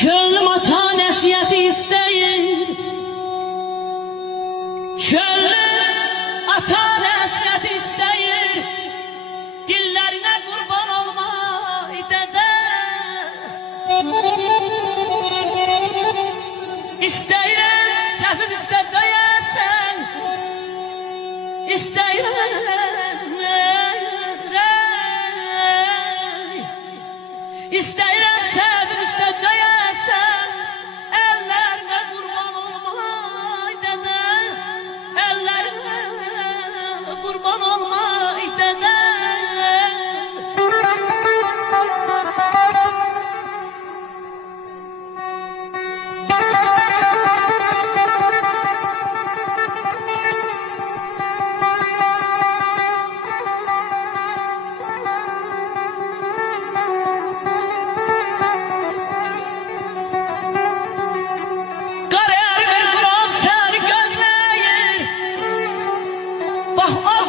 Könlüm ata nəsiyyəti istəyir. Könlüm ata nəsiyyəti istəyir. Dillərinə qurban olmay dədə. İstəyirəm səhvim üstə döyəsən. İstəyirəm İstəyirəm səhvim üstə döyəsən. Əllərinə qurban olmay dədə. Əllərinə qurban olmay dədə. Oh,